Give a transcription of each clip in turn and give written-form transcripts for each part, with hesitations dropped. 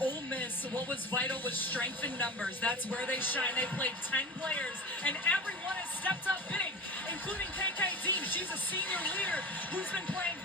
Ole Miss, what was vital was strength in numbers. That's where they shine. They played 10 players, and everyone has stepped up big, including KK Dean. She's a senior leader who's been playing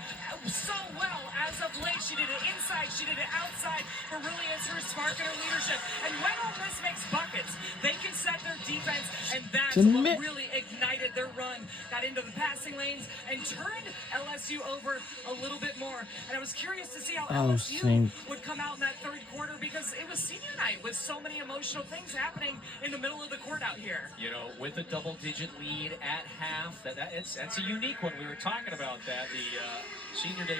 so well as of late. She did it inside, she did it outside, but really it's her spark and her leadership. And when Ole Miss makes buckets, they can set their defense, and that's what really ignited their run. Got into the passing lanes and turned LSU over a little bit more. And I was curious to see how LSU would come out in that third quarter, because it was senior night with so many emotional things happening in the middle of the court out here. You know, with a double-digit lead at half, that's a unique one. We were talking about that, the senior day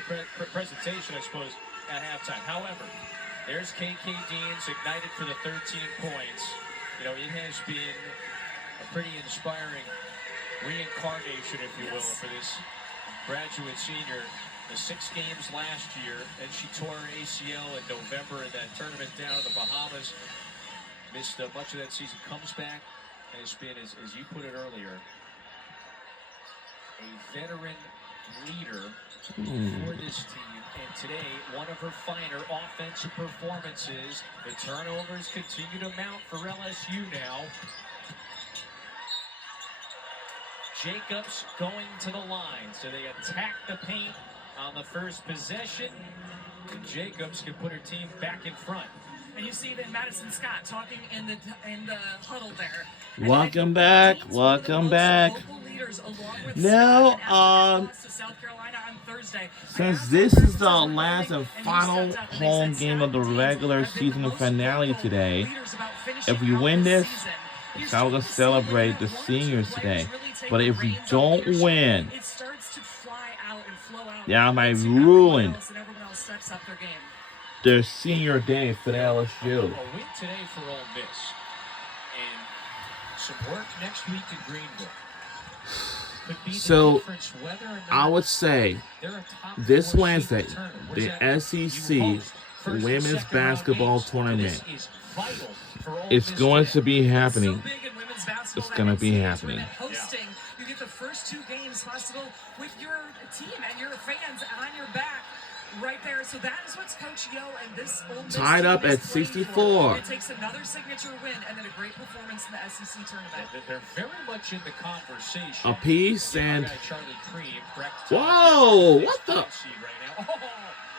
presentation, I suppose, at halftime. However, there's KK Deans ignited for the 13 points. You know, it has been a pretty inspiring reincarnation, if you will, for this graduate senior. The 6 games last year, and she tore her ACL in November in that tournament down in the Bahamas. Missed much of that season. Comes back and has been, as you put it earlier, a veteran leader for this team. And today, one of her finer offensive performances. The turnovers continue to mount for LSU now. Jacobs going to the line, so they attack the paint on the first possession, and Jacobs can put her team back in front. And you see that Madison Scott talking in the huddle there. Welcome back. Welcome back. Now, since this is the last and final home game of the regular season finale today, if we win this, I'm going to celebrate the seniors today. But if we don't win, that might ruin their senior day for the LSU. A win today for Ole Miss, and some work next week in Greenville. So, I would say this Wednesday, the SEC Women's Basketball Tournament is going to be happening. It's going to be happening. You get the first 2 games possible with your team and your fans on your back right there. So that is what's Coach Yo and this Ole Miss tied up at 64. It takes another signature win and then a great performance in the SEC tournament. They're very much in the conversation. A piece and Charlie Cream. Whoa! What the?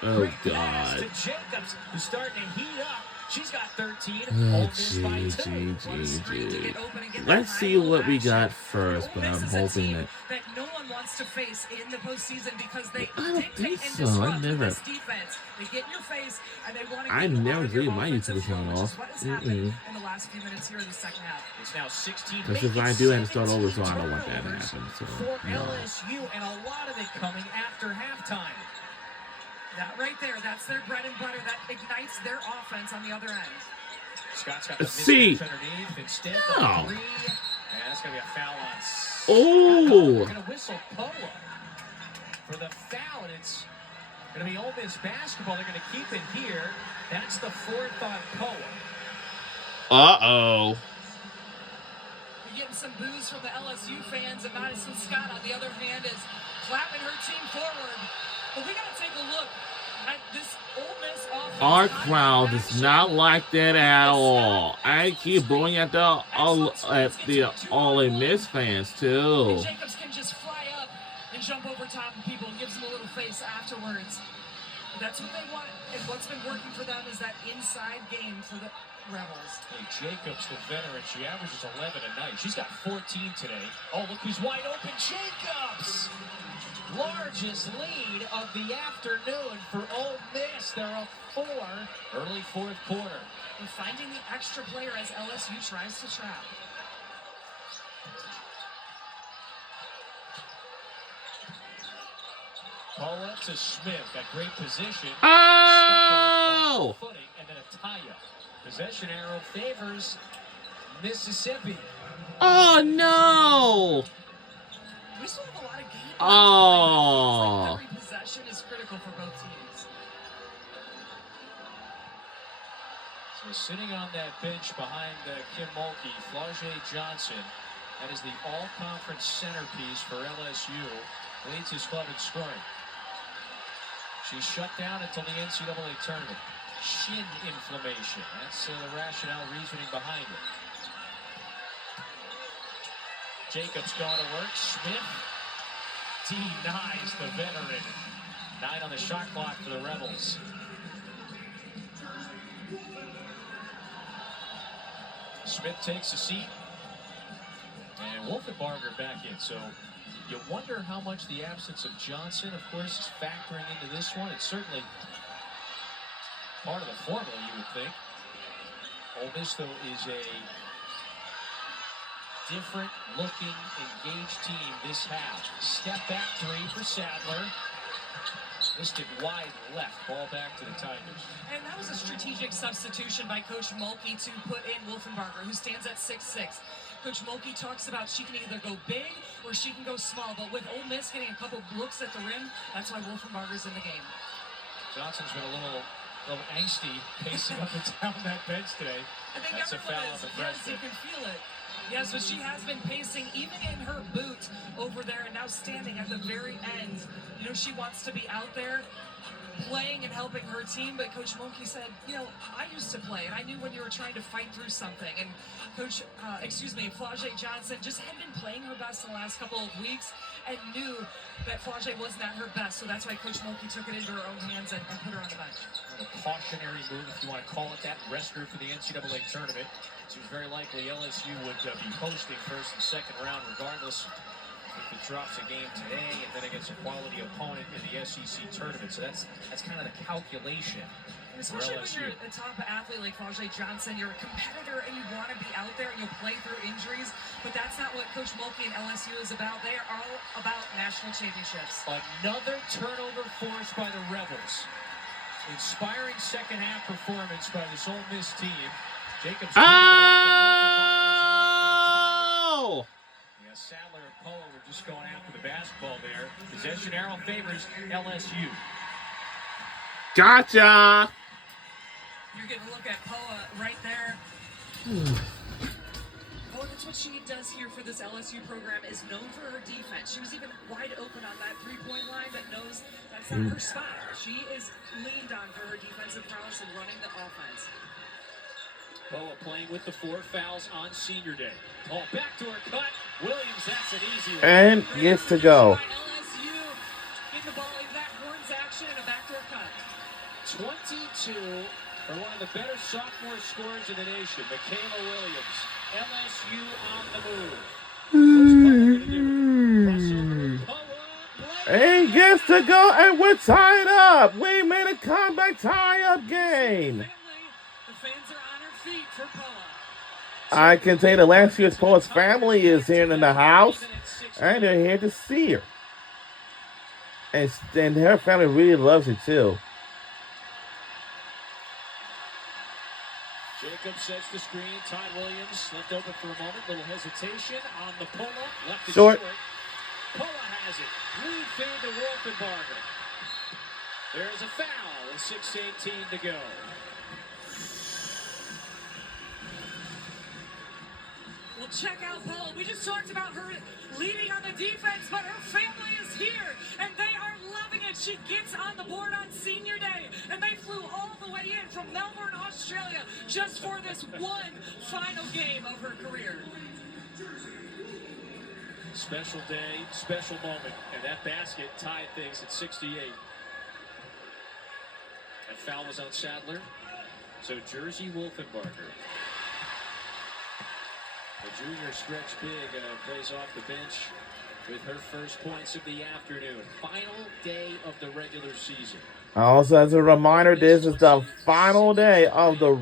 Oh God! To Jacobs, who's starting to heat up. She's got 13. Oh, Let's see what we got first, but I'm hoping that no one wants to face in the postseason because they I don't think so. I never. They get in your face and they want to I never leave my YouTube channel off. In the last few minutes here in the second half. It's now 16. Because if I do have to start over, so I don't want that to happen. So, for LSU, and a lot of it coming after halftime. That right there, that's their bread and butter. That ignites their offense on the other end. Scott's got the underneath. Instead, No. 3. And that's going to be a foul on. Oh. They're going to whistle Poa for the foul, and it's going to be Ole Miss basketball. They're going to keep it here. That's the 4th on Poa. Uh-oh. You're getting some boos from the LSU fans, and Madison Scott, on the other hand, is clapping her team forward. But we got to take a look at this Ole Miss offense. Our crowd does not like that at all. I keep blowing at the Ole Miss fans too. And Jacobs can just fly up and jump over top of people and gives them a little face afterwards. That's what they want, and what's been working for them is that inside game for the Rebels. Hey, Jacobs, the veteran, she averages 11 a night. She's got 14 today. Oh, look who's wide open, Jacobs! Largest lead of the afternoon for Ole Miss. They're up 4, early 4th quarter. And finding the extra player as LSU tries to trap. Paula to Smith, got great position. Oh! Footing, and then a tie-up. Possession arrow favors Mississippi. Oh, no! We still have a lot of games. Oh! Every possession is critical for both teams. So sitting on that bench behind Kim Mulkey, Flau'jae Johnson. That is the all-conference centerpiece for LSU. Leads his club in scoring. She's shut down until the NCAA tournament. shin inflammation. That's the rationale reasoning behind it. Jacobs gone to work. Smith denies the veteran. 9 on the shot clock for the Rebels. Smith takes a seat. And Wolfenbarger back in. So you wonder how much the absence of Johnson, of course, is factoring into this one. It's certainly part of the formula, you would think. Ole Miss, though, is a different looking, engaged team this half. Step back 3 for Sadler. Listed wide left. Ball back to the Tigers. And that was a strategic substitution by Coach Mulkey to put in Wolfenbarger, who stands at 6'6". Coach Mulkey talks about she can either go big or she can go small. But with Ole Miss getting a couple looks at the rim, that's why Wolfenbarger's in the game. Johnson's been a little angsty, pacing up and down that bench today. I think that's a foul on the yes, freshman. you can feel it. Yes, but she has been pacing, even in her boot over there, and now standing at the very end. You know, she wants to be out there playing and helping her team, but Coach Mulkey said, you know, I used to play, and I knew when you were trying to fight through something. And Flau'jae Johnson just had been playing her best in the last couple of weeks and knew that Flau'jae wasn't at her best, so that's why Coach Mulkey took it into her own hands and put her on the bench. A cautionary move, if you want to call it that, rest her for the NCAA tournament. Seems very likely LSU would be hosting first and second round regardless if it drops a game today and then against a quality opponent in the SEC tournament. So that's kind of the calculation. And especially when you're a top athlete like Flau'jae Johnson, you're a competitor and you want to be out there and you'll play through injuries, but that's not what Coach Mulkey and LSU is about. They are all about national championships. Another turnover forced by the Rebels. Inspiring second half performance by this Ole Miss team. Jacobs. Oh! Yeah, Sadler and Poa were just going after the basketball there. Possession arrow favors LSU. Gotcha! You're getting a look at Poa right there. Poa, that's what she does here for this LSU program, is known for her defense. She was even wide open on that three-point line, but knows that's not her spot. She is leaned on for her defensive prowess and running the offense. Poa playing with the 4 fouls on senior day. Ball back to her cut. Williams, that's an easy one. And gets to go. LSU in the ball in that horns action and a backdoor cut. 22 for one of the better sophomore scorers in the nation, Michaela Williams. LSU on the move. And gets to go, and we're tied up. We made a comeback tie-up game. The fans are on her feet for Poa. I can tell you that last year's Poa's family is here in the house, and they're here to see her. And her family really loves her, too. Jacobs sets the screen. Todd Williams left open for a moment. Little hesitation on the pull-up. Left it short. Poa has it. Lead fade to Wolfenbarger. There's a foul with 6:18 to go. Well, check out Poa. We just talked about her leading on the defense, but her family is here, and they are loving it. She gets on the board on senior day, and they flew all the way in from Melbourne, Australia, just for this one final game of her career. Special day, special moment, and that basket tied things at 68. That foul was on Sadler, so Jersey Wolfenbarger. The junior stretch big plays off the bench with her first points of the afternoon. Final day of the regular season. Also, as a reminder, this is the final day of the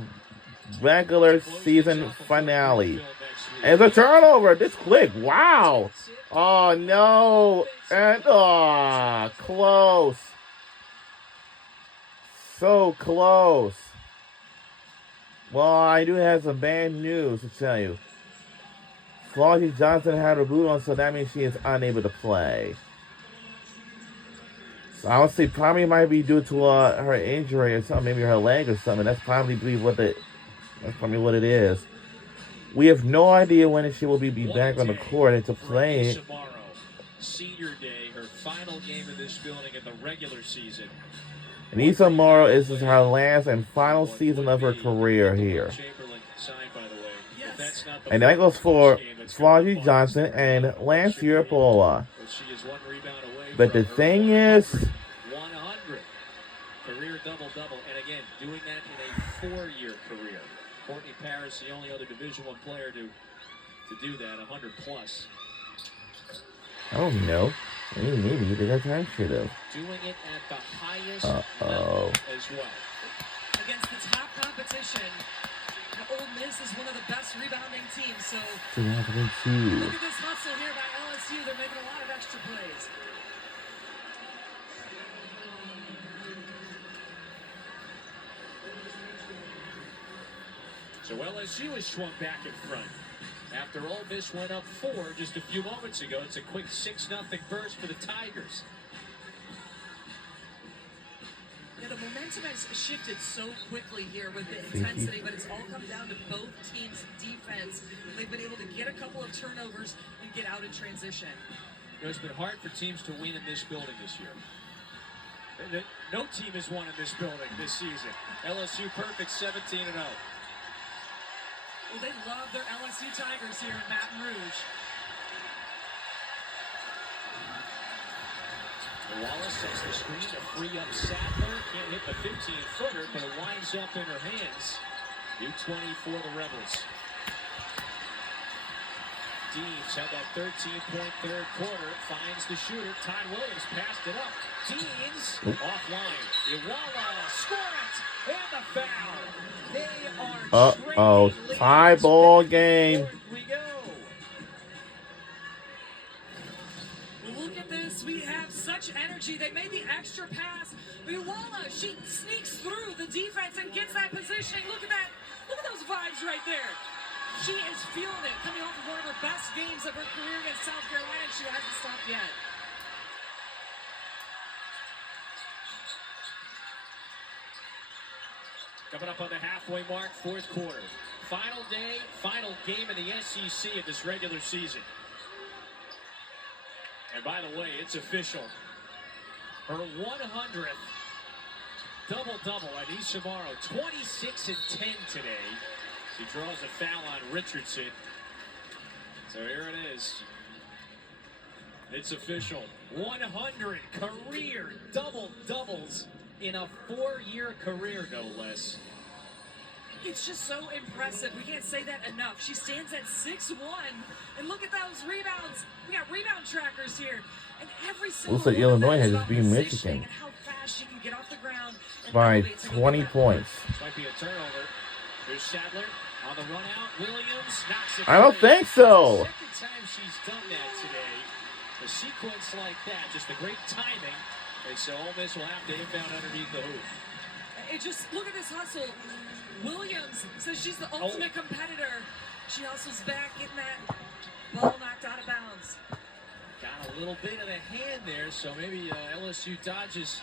regular season finale. And the turnover, this quick, wow. Oh, no. And, close. So close. Well, I do have some bad news to tell you. Flau'jae Johnson had her boot on, so that means she is unable to play. So I would say probably might be due to her injury or something, maybe her leg or something. That's probably what it is. We have no idea when she will be back on the court and to play. Tomorrow, senior day, her final game in this building in the regular season. Anissa Morrow is her last and final season of her career here. Chamberlain signed, by the way. If that's not the And that goes for game, that's Flossie Johnson and Lance Uripola. but she is one rebound away But the from her thing is, 100 career double-double, and again, doing that in a 4-year career. Courtney Paris, the only other Division I player to do that, 100 plus. I don't know. Maybe the time should have. Doing it at the highest level as well. Against the top competition, Ole Miss is one of the best rebounding teams. So look at this hustle here by LSU. They're making a lot of extra plays. So LSU is swung back in front. After Ole Miss went up 4 just a few moments ago, it's a quick 6-0 burst for the Tigers. Yeah, the momentum has shifted so quickly here with the intensity, but it's all come down to both teams' defense. They've been able to get a couple of turnovers and get out in transition. You know, it's been hard for teams to win in this building this year. No team has won in this building this season. LSU perfect 17-0. Well, they love their LSU Tigers here in Baton Rouge. Wallace sets the screen to free up Sadler. Can't hit the 15-footer, but it winds up in her hands. U20 for the Rebels. Deans had that 13-point third quarter. Finds the shooter. Todd Williams passed it up. Deans offline. Iwala score it. And the foul. They are trading tie ball game. We go. Look at this. We have such energy. They made the extra pass. Iwala, she sneaks through the defense and gets that positioning. Look at that. Look at those vibes right there. She is feeling it, coming off of one of her best games of her career against South Carolina, and she hasn't stopped yet. Coming up on the halfway mark, fourth quarter. Final day, final game in the SEC of this regular season. And by the way, it's official. Her 100th double-double, Anissa Morrow, 26 and 10 today. She draws a foul on Richardson. So here it is. It's official. 100 career double-doubles in a 4-year career, no less. It's just so impressive. We can't say that enough. She stands at 6'1", and look at those rebounds. We got rebound trackers here. And every single Looks like one of them Illinois is has about beat positioning Michigan and how fast she can get off the ground and by elevate to go 20 get that points. Might be a turnover. There's Sadler on the run out. Williams knocks it I don't free. think so. Second time she's done that today. A sequence like that, just a great timing. And so Ole Miss will have to inbound underneath the hoop. It just, look at this hustle. Williams says she's the ultimate competitor. She hustles back, getting that ball knocked out of bounds. Got a little bit of the hand there, so maybe LSU dodges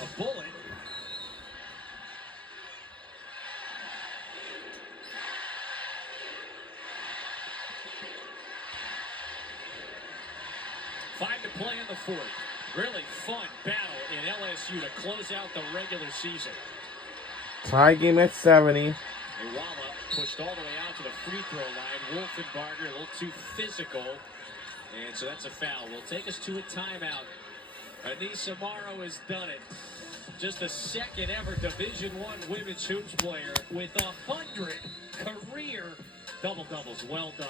a bullet. Five to play in the fourth. Really fun battle in LSU to close out the regular season. Tie game at 70. Iwala pushed all the way out to the free throw line. Wolfenbarger a little too physical. And so that's a foul. Will take us to a timeout. Anissa Morrow has done it. Just the second ever Division I women's hoops player with 100 career double-doubles. Well done.